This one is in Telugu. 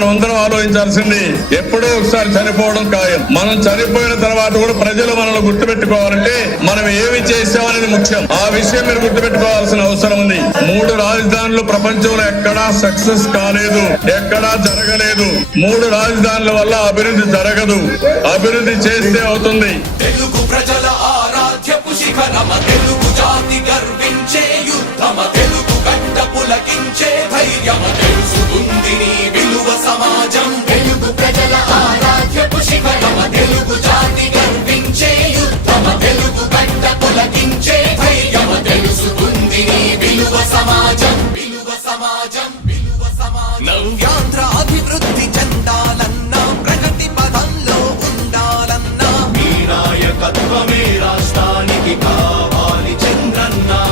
మనం అందరం ఆలోచించాల్సింది ఎప్పుడో ఒకసారి చనిపోవడం ఖాయం. మనం చనిపోయిన తర్వాత కూడా ప్రజలు మనల్ని గుర్తుపెట్టుకోవాలంటే మనం ఏమి చేసామనేది ముఖ్యం. ఆ విషయం మీరు గుర్తుపెట్టుకోవాల్సిన అవసరం ఉంది. 3 రాజధానులు ప్రపంచంలో ఎక్కడా సక్సెస్ కాలేదు, ఎక్కడా జరగలేదు. 3 రాజధానుల వల్ల అభివృద్ధి జరగదు. అభివృద్ధి చేస్తే అవుతుంది. తెలుగు ప్రజల ఆరాధ్యపు శిఖరమ తెలుగు జాతి గర్వ